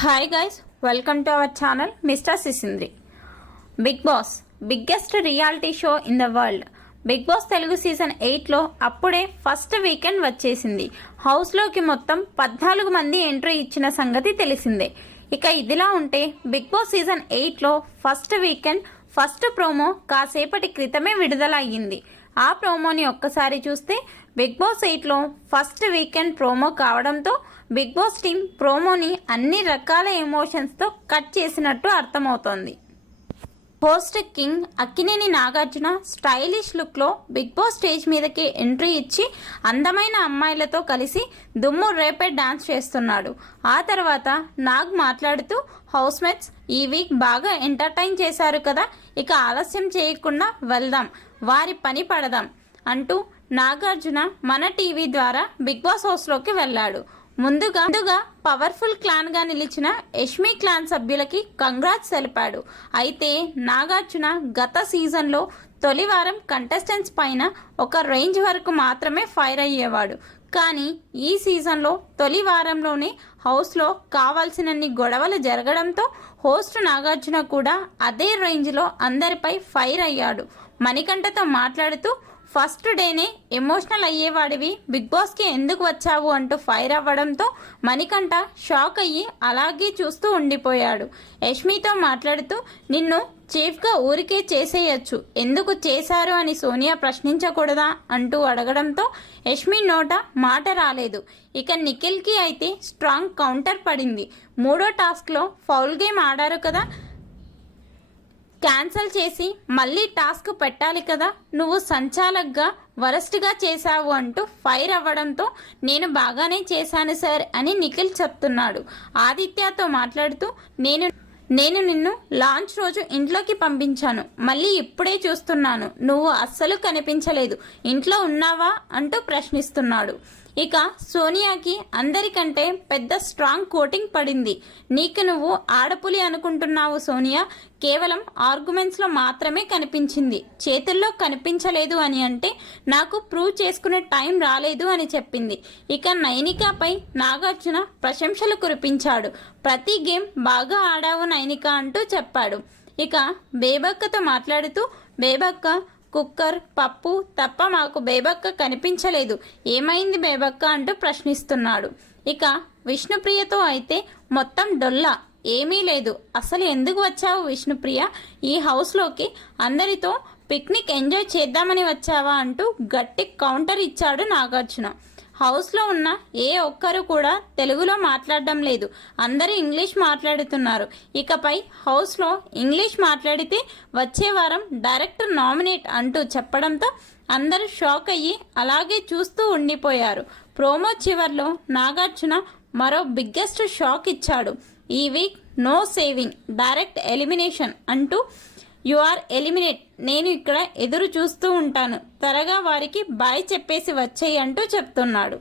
Hi guys, welcome to our channel mister Sisindri. Big boss biggest reality show in the world. Big boss Telugu season 8లో అప్పుడే first weekend వచ్చేసింది. హౌస్లోకి మొత్తం 14 మంది entry ఇచ్చిన సంగతి తెలిసిందే. ఇక ఇదిలా ఉంటే బిగ్ బాస్ సీజన్ 8లో ఫస్ట్ వీకెండ్ ఫస్ట్ ప్రోమో కాసేపటి క్రితమే విడుదల అయ్యింది. ఆ ప్రోమోని ఒక్కసారి చూస్తే బిగ్ బాస్ 8లో ఫస్ట్ వీకెండ్ ప్రోమో కావడంతో బిగ్ బాస్ టీం ప్రోమోని అన్ని రకాల ఎమోషన్స్తో కట్ చేసినట్టు అర్థమవుతోంది. Host king Akkineni Nagarjuna stylish లుక్లో బిగ్ బాస్ స్టేజ్ మీదకి ఎంట్రీ ఇచ్చి అందమైన అమ్మాయిలతో కలిసి దుమ్ము రేపే డాన్స్ చేస్తున్నాడు. ఆ తర్వాత నాగ్ మాట్లాడుతూ హౌస్మేట్స్ ఈ వీక్ బాగా ఎంటర్టైన్ చేశారు కదా, ఇక ఆలస్యం చేయకుండా వెళ్దాం, వారి పని పడదాం అంటూ నాగార్జున మన టీవీ ద్వారా బిగ్ బాస్ హౌస్లోకి వెళ్ళాడు. ముందుగా పవర్ఫుల్ క్లాన్ గా నిలిచిన యష్మి క్లాన్ సభ్యులకి కంగ్రాట్స్ తెలిపాడు. అయితే నాగార్జున గత సీజన్లో తొలి వారం కంటెస్టెంట్స్ పైన ఒక రేంజ్ వరకు మాత్రమే ఫైర్ అయ్యేవాడు. కానీ ఈ సీజన్లో తొలి వారంలోనే హౌస్లో కావాల్సినన్ని గొడవలు జరగడంతో హోస్ట్ నాగార్జున కూడా అదే రేంజ్లో అందరిపై ఫైర్ అయ్యాడు. మణికంఠతో మాట్లాడుతూ ఫస్ట్ డేనే ఎమోషనల్ అయ్యేవాడివి, బిగ్ బాస్కి ఎందుకు వచ్చావు అంటూ ఫైర్ అవ్వడంతో మణికంఠ షాక్ అయ్యి అలాగే చూస్తూ ఉండిపోయాడు. యష్మితో మాట్లాడుతూ నిన్ను చీఫ్గా ఊరికే చేసేయచ్చు, ఎందుకు చేశారు అని సోనియా ప్రశ్నించకూడదా అంటూ అడగడంతో యష్మి నోట మాట రాలేదు. ఇక నిఖిల్కి అయితే స్ట్రాంగ్ కౌంటర్ పడింది. 3వ టాస్క్లో ఫౌల్ గేమ్ ఆడారు కదా, క్యాన్సిల్ చేసి మళ్ళీ టాస్క్ పెట్టాలి కదా, నువ్వు సంచాలక్గా వరస్ట్గా చేశావు అంటూ ఫైర్ అవ్వడంతో నేను బాగానే చేశాను సార్ అని నిఖిల్ చెప్తున్నాడు. ఆదిత్యతో మాట్లాడుతూ నేను నిన్ను లాంచ్ రోజు ఇంట్లోకి పంపించాను, మళ్ళీ ఇప్పుడే చూస్తున్నాను, నువ్వు అస్సలు కనిపించలేదు, ఇంట్లో ఉన్నావా అంటూ ప్రశ్నిస్తున్నాడు. ఇక సోనియాకి అందరికంటే పెద్ద స్ట్రాంగ్ కోటింగ్ పడింది. నీకు నువ్వు ఆడపులి అనుకుంటున్నావు సోనియా, కేవలం ఆర్గ్యుమెంట్స్లో మాత్రమే కనిపించింది, చేతుల్లో కనిపించలేదు అని అంటే నాకు ప్రూవ్ చేసుకునే టైం రాలేదు అని చెప్పింది. ఇక నైనికాపై నాగార్జున ప్రశంసలు కురిపించాడు. ప్రతి గేమ్ బాగా ఆడావు నైనిక అంటూ చెప్పాడు. ఇక బేబక్కతో మాట్లాడుతూ బేబక్క కుక్కర్ పప్పు తప్ప మాకు బేబక్క కనిపించలేదు, ఏమైంది బేబక్క అంటూ ప్రశ్నిస్తున్నాడు. ఇక విష్ణుప్రియతో అయితే మొత్తం డొల్లా, ఏమీ లేదు, అసలు ఎందుకు వచ్చావు విష్ణుప్రియ, ఈ హౌస్లోకి అందరితో పిక్నిక్ ఎంజాయ్ చేద్దామని వచ్చావా అంటూ గట్టి కౌంటర్ ఇచ్చాడు నాగార్జున. హౌస్లో ఉన్న ఏ ఒక్కరు కూడా తెలుగులో మాట్లాడడం లేదు, అందరూ ఇంగ్లీష్ మాట్లాడుతున్నారు. ఇకపై హౌస్లో ఇంగ్లీష్ మాట్లాడితే వచ్చే వారం డైరెక్టర్ నామినేట్ అంటూ చెప్పడంతో అందరూ షాక్ అయ్యి అలాగే చూస్తూ ఉండిపోయారు. ప్రోమో చివర్లో నాగార్జున మరో బిగ్గెస్ట్ షాక్ ఇచ్చాడు. ఈ week no saving, direct elimination అంటూ యు ఆర్ ఎలిమినేట్, నేను ఇక్కడ ఎదురు చూస్తూ ఉంటాను, త్వరగా వారికి బాయ్ చెప్పేసి వచ్చేయి అంటూ చెప్తున్నాడు.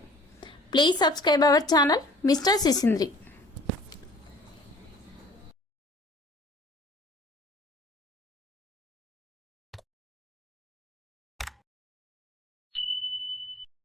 Please subscribe our channel mister సిసింద్రి.